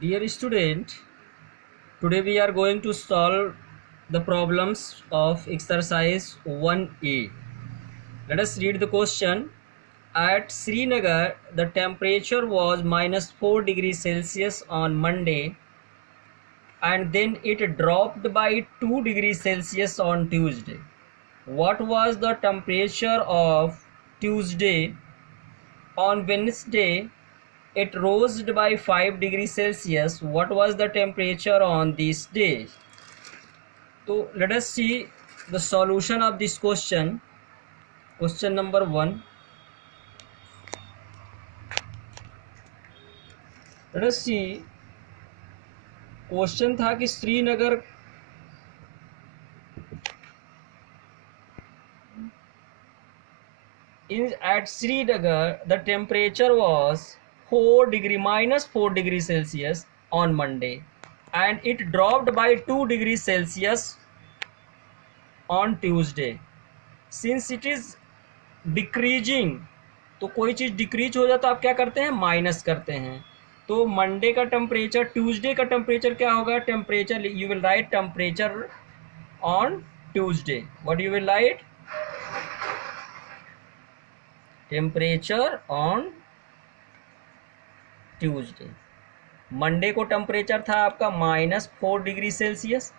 Dear student, today we are going to solve the problems of exercise 1A. Let us read the question. At Srinagar, the temperature was -4 degrees Celsius on Monday and then it dropped by 2 degrees Celsius on Tuesday. What was the temperature of Tuesday? On Wednesday, it rose by 5 degrees Celsius. What was the temperature on this day? So let us see the solution of this question. Question number 1. Let us see. Question था कि Srinagar at Srinagar the temperature was -4 degrees Celsius on Monday and it dropped by 2 degrees Celsius on Tuesday. Since it is decreasing, तो कोई चीज़ डिक्रीज हो जाए तो आप क्या करते हैं, माइनस करते हैं. तो मंडे का टेम्परेचर, ट्यूसडे का टेम्परेचर क्या होगा, temperature you will write temperature on Tuesday. What you will write, temperature on Tuesday. Monday को टेम्परेचर था आपका -4 डिग्री सेल्सियस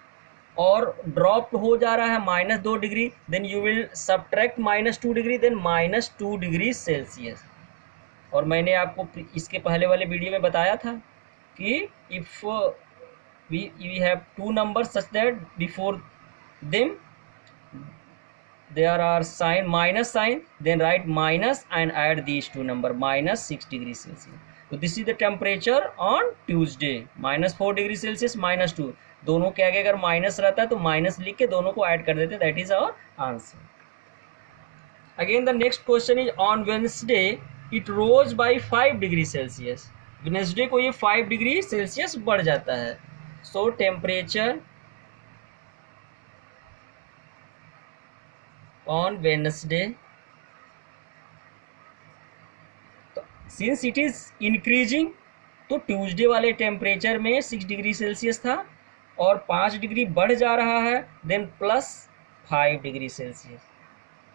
और ड्रॉप हो जा रहा है -2 degree. Then you will subtract -2 degree, then -2 degree celsius. और मैंने आपको इसके पहले वाले वीडियो में बताया था कि if we have two numbers such that before them there are sign minus sign, then write minus and add these two number -6 degree Celsius. So this is the temperature on Tuesday, -4 degree Celsius, -2. दोनों के आगे अगर माइनस रहता है तो माइनस लिख के दोनों को ऐड कर देते. That is our answer. Again the next question is on Wednesday it rose by 5 degree celsius. Wednesday को ये 5 डिग्री सेल्सियस बढ़ जाता है. So temperature on Wednesday, since it is increasing, तो ट्यूसडे वाले टेम्परेचर में 6 डिग्री सेल्सियस था और 5 डिग्री बढ़ जा रहा है, देन +5 डिग्री सेल्सियस.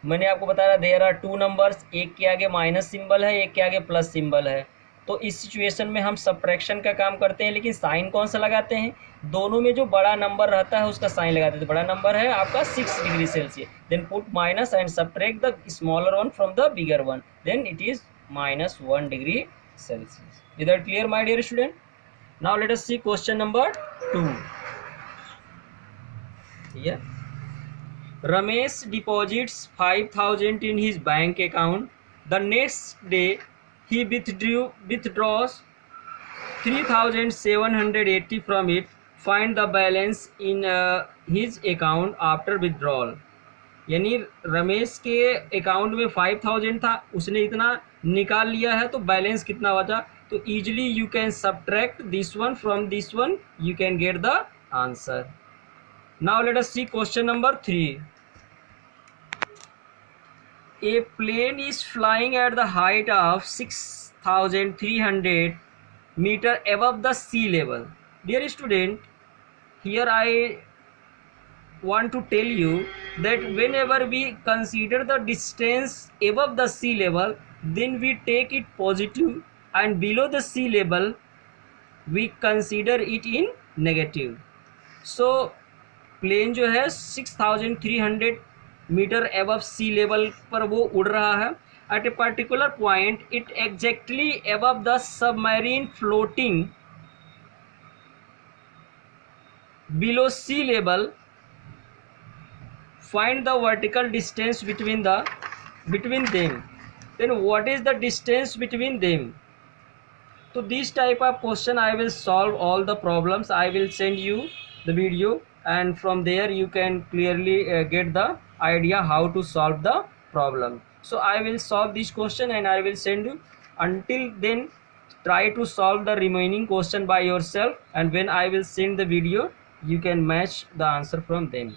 मैंने आपको बताया देयर आर टू नंबर्स, एक के आगे माइनस सिंबल है, एक के आगे प्लस सिंबल है. तो इस सिचुएशन में हम सब्ट्रैक्शन का काम करते हैं, लेकिन साइन कौन सा लगाते हैं, दोनों में जो बड़ा नंबर रहता है उसका साइन लगाते हैं. तो बड़ा नंबर है आपका 6 degree celsius, then put minus and subtract the smaller one from the bigger one, then it is -1 degree celsius. Is that clear my dear student? Now let us see question number 2. Ramesh deposits 5,000 in his bank account. The next day he withdraws 3,780 from it. Find the balance in his account after withdrawal. यानी रमेश के अकाउंट में 5,000 था, उसने इतना निकाल लिया है, तो बैलेंस कितना बचा. तो easily you can subtract this one from this one, you can get the answer. Now let us see question number 3. A plane is flying at the height of 6,300 meter above the sea level. Dear student, here I want to tell you that whenever we consider the distance above the sea level, then we take it positive, and below the sea level we consider it in negative. So plane जो है 6,300 metre above sea level पर वो उड़ रहा है. At a particular point it exactly above the submarine floating below sea level. Find the vertical distance between them. Then what is the distance between them. तो this type of question I will solve all the problems. I will send you the video and from there you can clearly get the idea how to solve the problem. So I will solve this question and I will send you. Until then, try to solve the remaining question by yourself, and when I will send the video you can match the answer from them.